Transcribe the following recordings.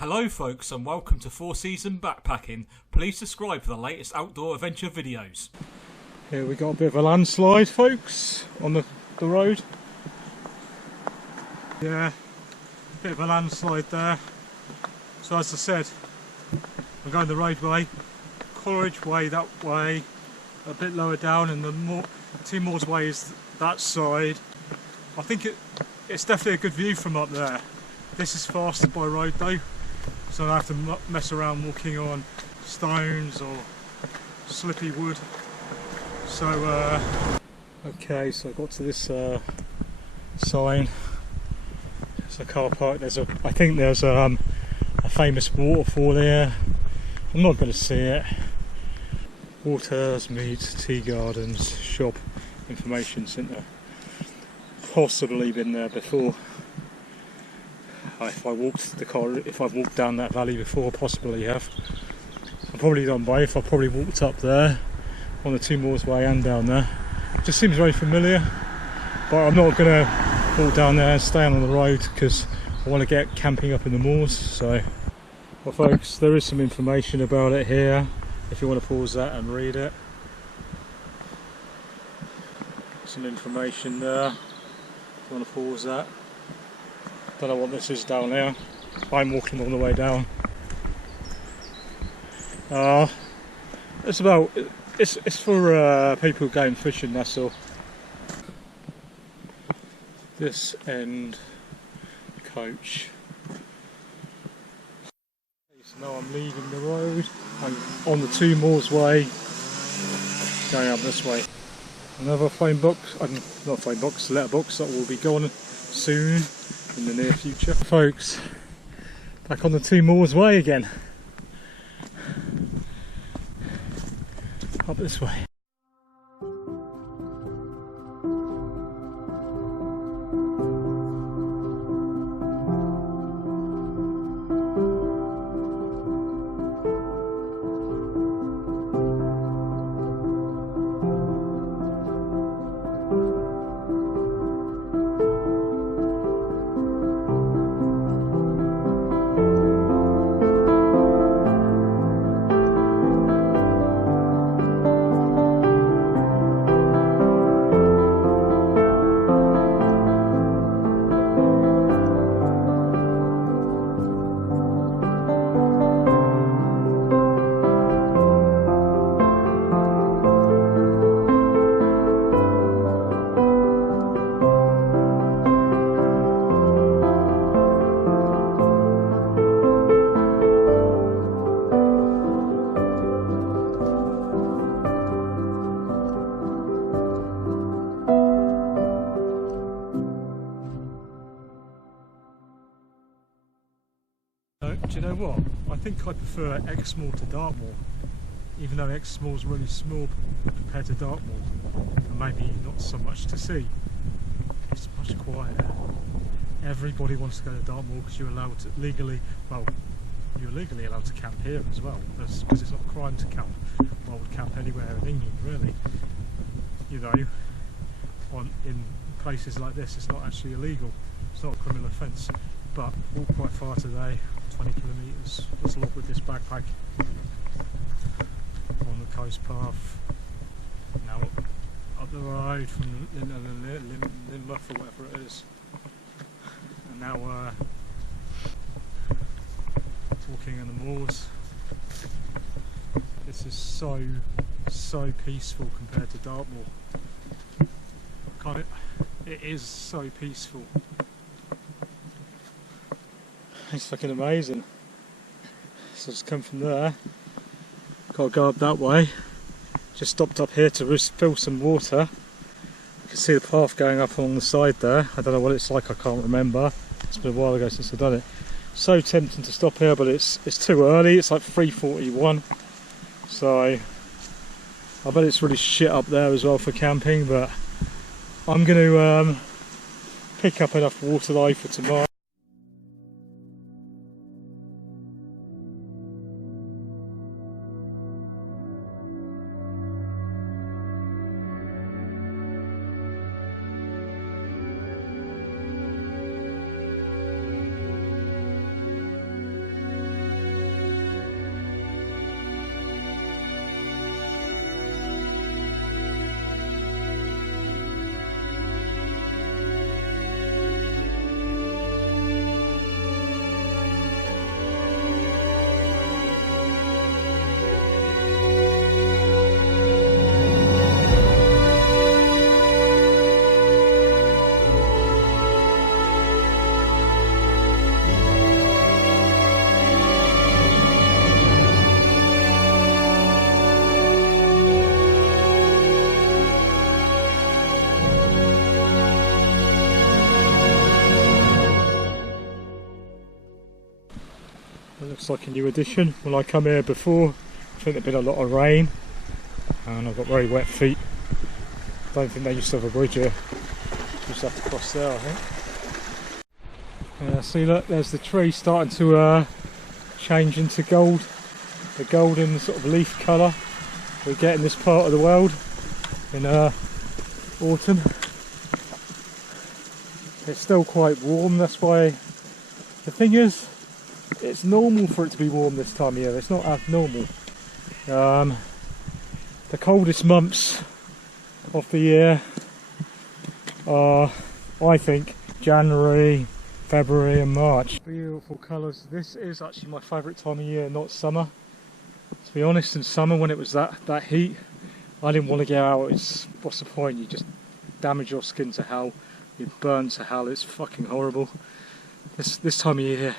Hello folks and welcome to 4 Season Backpacking. Please subscribe for the latest outdoor adventure videos. Here we got a bit of a landslide, folks, on the road. Yeah, bit of a landslide there. So as I said, I'm going the roadway, Coleridge Way that way, a bit lower down, and the Two Moors Way is that side. I think it's definitely a good view from up there. This is faster by road though, so I have to mess around walking on stones or slippy wood. So okay, so I got to this sign. It's a car park. I think there's a famous waterfall here. I'm not going to see it. Waters, meat, tea gardens, shop, information centre. Possibly been there before. If I've walked down that valley before, possibly have. I've probably done both. I've probably walked up there on the Two Moors Way and down there. It just seems very familiar, but I'm not going to walk down there and stay on the road because I want to get camping up in the moors. So, well folks, there is some information about it here if you want to pause that and read it. Some information there if you want to pause that. Don't know what this is down here. I'm walking all the way down. It's for people going fishing, that's all. This end coach. So now I'm leaving the road. I'm on the Two Moors Way, going up this way. Another phone box, not phone box, letterbox that will be gone soon in the near future. Folks, back on the Two Moors Way again. Up this way. Do you know what? I think I prefer Exmoor to Dartmoor, even though Exmoor is really small compared to Dartmoor, and maybe not so much to see. It's much quieter. Everybody wants to go to Dartmoor because you're allowed to legally allowed to camp here as well, because it's not a crime to camp. Well, I would camp anywhere in England, really. You know, in places like this, it's not actually illegal. It's not a criminal offence. But walked quite far today. 20 kilometres. There's a lot with this backpack on the coast path. Now up the road from Lynmouth or whatever it is, and now walking in the moors. This is so peaceful compared to Dartmoor. It is so peaceful. It's fucking amazing. So just come from there, got to go up that way. Just stopped up here to fill some water. You can see the path going up along the side there. I don't know what it's like, I can't remember. It's been a while ago since I've done it. So tempting to stop here, but it's too early. It's like 3:41. So I bet it's really shit up there as well for camping, but I'm going to pick up enough water though for tomorrow. It looks like a new addition. When I come here before, I think there'd been a lot of rain and I've got very wet feet. Don't think they used to have a bridge here. Just have to cross there, I think. See, look, there's the tree starting to change into gold. The golden sort of leaf colour we get in this part of the world in autumn. It's still quite warm, that's why the thing is, it's normal for it to be warm this time of year, it's not abnormal. The coldest months of the year are, I think, January, February and March. Beautiful colours. This is actually my favourite time of year, not summer. To be honest, in summer when it was that heat, I didn't want to get out. What's the point? You just damage your skin to hell, you burn to hell, it's fucking horrible. This time of year,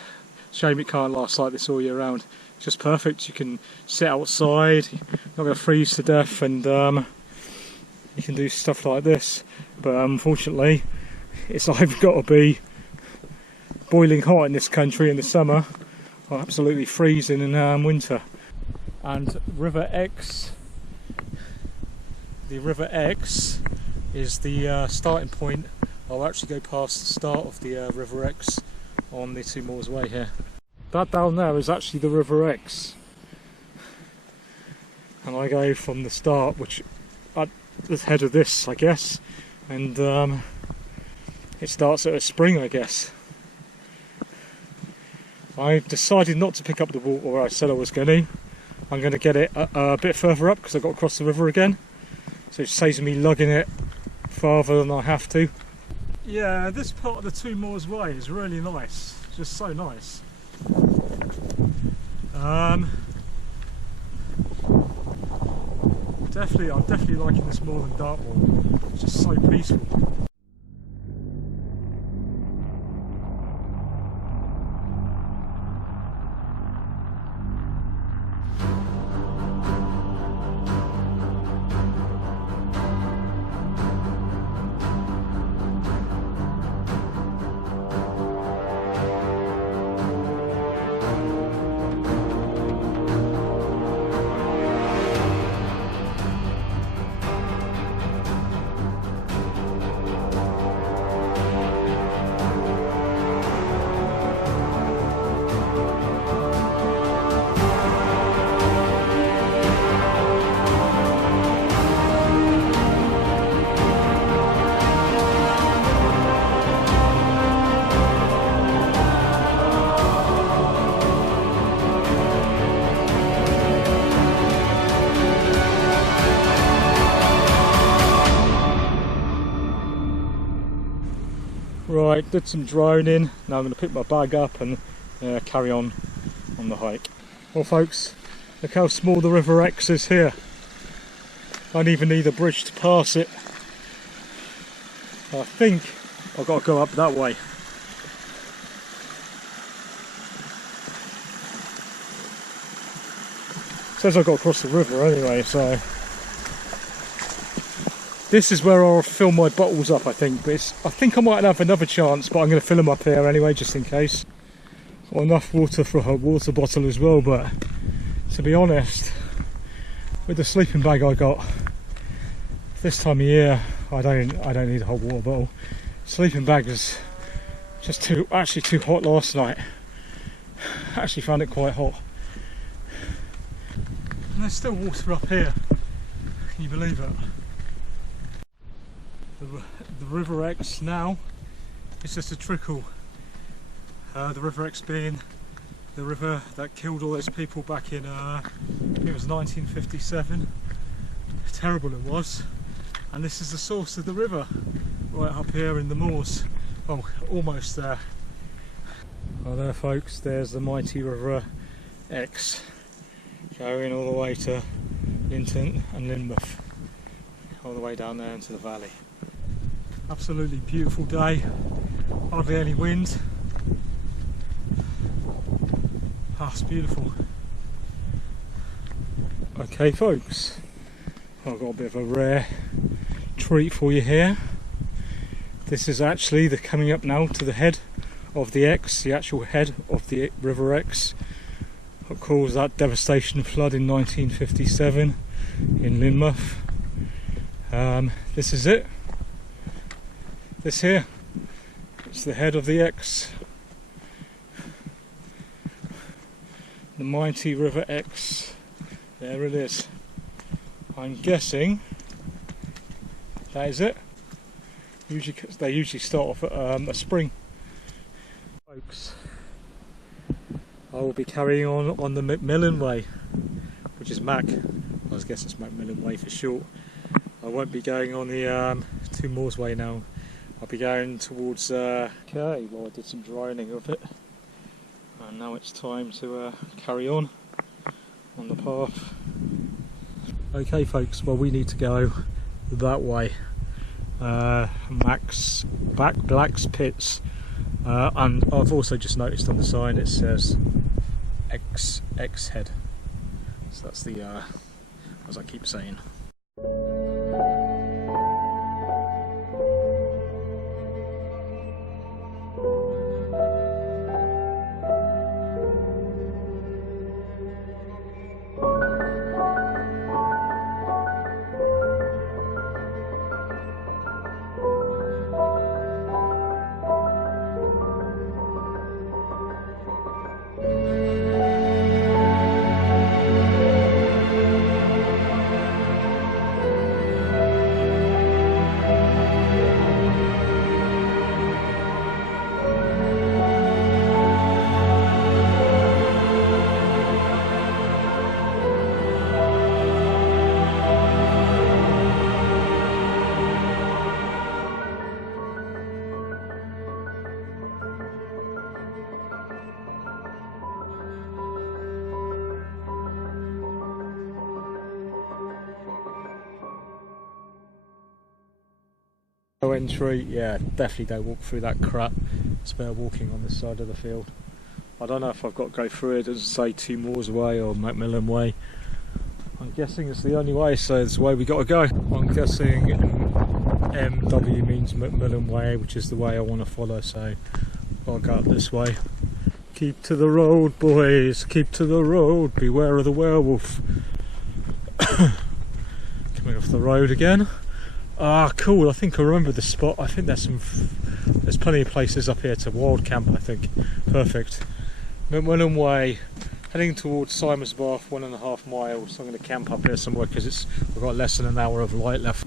shame it can't last like this all year round. It's just perfect. You can sit outside, you're not going to freeze to death, and you can do stuff like this. But unfortunately, it's either got to be boiling hot in this country in the summer, or absolutely freezing in winter. And River Exe, the River Exe is the starting point. I'll actually go past the start of the River Exe on the Two Moors Way here. That down there is actually the River Exe, and I go from the start, which at the head of this, I guess, and it starts at a spring, I guess. I've decided not to pick up the water where I said I was going to. I'm going to get it a bit further up because I've got to cross the river again, so it saves me lugging it farther than I have to. Yeah, this part of the Two Moors Way is really nice, just so nice. I'm definitely liking this more than Dartmoor. It's just so peaceful. Right, did some droning. Now I'm going to pick my bag up and carry on the hike. Well folks, look how small the River Exe is here. I don't even need a bridge to pass it. I think I've got to go up that way. Says I've got to cross the river anyway, so this is where I'll fill my bottles up, I think. But I think I might have another chance, but I'm going to fill them up here anyway, just in case. Got enough water for a water bottle as well, but to be honest, with the sleeping bag I got this time of year, I don't need a whole water bottle. Sleeping bag was just too hot last night. I actually found it quite hot. And there's still water up here. Can you believe it? The River Exe now is just a trickle. The River Exe being the river that killed all those people back in, I think it was 1957. Terrible it was. And this is the source of the river, right up here in the moors. Oh, almost there. Well there folks, there's the mighty River Exe, going all the way to Linton and Lynmouth, all the way down there into the valley. Absolutely beautiful day, hardly any wind. It's beautiful. Okay folks, I've got a bit of a rare treat for you here. This is actually coming up now to the head of the Exe, the actual head of the River Exe. what caused that devastation flood in 1957 in Lynmouth. This is it. This here, it's the head of the Exe. The mighty River Exe. There it is. I'm guessing that is it. They usually start off at a spring. Folks, I will be carrying on the Macmillan Way, which is Mac. I guess it's Macmillan Way for short. I won't be going on the Two Moors Way now. I'll be going towards okay, well I did some droning of it, and now it's time to carry on the path. Okay folks, well we need to go that way. Black's Pits, and I've also just noticed on the sign it says X Head, so that's the as I keep saying. No entry, yeah, definitely don't walk through that crap. It's better walking on this side of the field. I don't know if I've got to go through it as say Two Moors Way or Macmillan Way. I'm guessing it's the only way, so it's the way we got to go. I'm guessing MW means Macmillan Way, which is the way I want to follow, so I'll go up this way. Keep to the road, boys, keep to the road, beware of the werewolf. Coming off the road again. Ah, cool, I think I remember the spot. I think there's plenty of places up here to wild camp, I think. Perfect. Macmillan Way, heading towards Simon's Bath, 1.5 miles. I'm going to camp up here somewhere because we've got less than an hour of light left.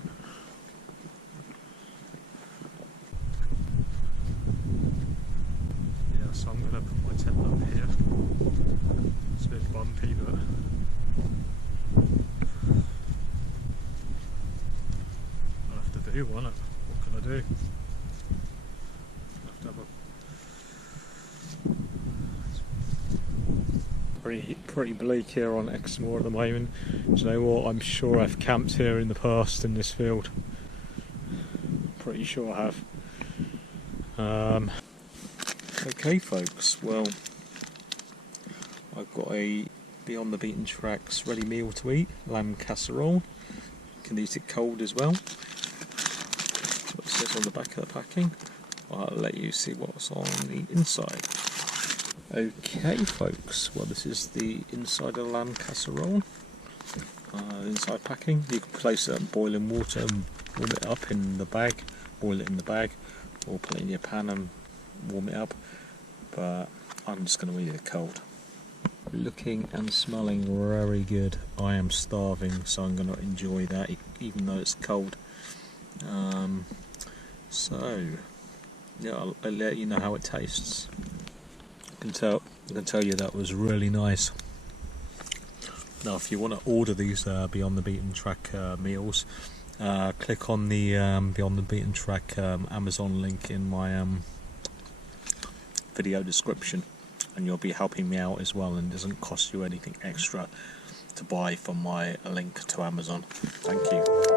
Yeah, so I'm going to put my tent up here. It's a bit bumpy, but do want it. What can I do? Have to have a pretty bleak here on Exmoor at the moment. Do you know what? I'm sure I've camped here in the past in this field. Pretty sure I have. Okay, folks. Well, I've got a beyond the beaten tracks ready meal to eat. Lamb casserole. You can eat it cold as well. What it says on the back of the packing. I'll let you see what's on the inside. Okay folks, well this is the inside of the lamb casserole. Inside packing, you can place it in boiling water and warm it up in the bag, boil it in the bag, or put it in your pan and warm it up, but I'm just going to eat it cold. Looking and smelling very good. I am starving, so I'm going to enjoy that even though it's cold. So yeah, I'll let you know how it tastes. I can tell you that was really nice. Now if you want to order these Beyond the Beaten Track meals, click on the Beyond the Beaten Track Amazon link in my video description, and you'll be helping me out as well, and it doesn't cost you anything extra to buy from my link to Amazon. Thank you.